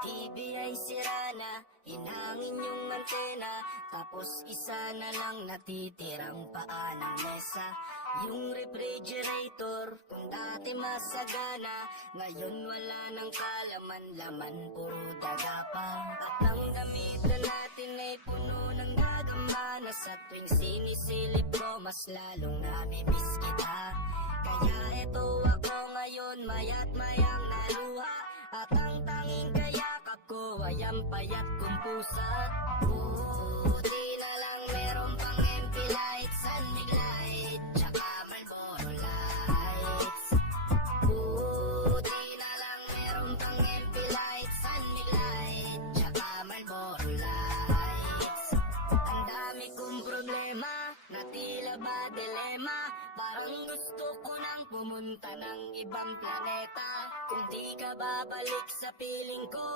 TV ay sira na, hinangin yung antena, tapos isa na lang natitirang paa ng mesa. Yung refrigerator, kung dati masagana, ngayon wala nang kalaman-laman, puro daga pa. At ang damit na natin ay puno ng gagamba, na sa tuwing sinisilip ko, mas lalong namimiss kita. Kaya eto ako ngayon, maya't mayang naluha, at ang tanging kayakap ko ay ang payat kong pusa. Buti na lang meron pang MP lights, sunmig light, tsaka Marlboro lights. Buti na lang meron pang MP lights, sunmig light, tsaka Marlboro lights. Ang dami kong problema, na tila ba dilema, parang gusto ko nang pumunta ng ibang planeta. Kung di ka babalik sa piling ko,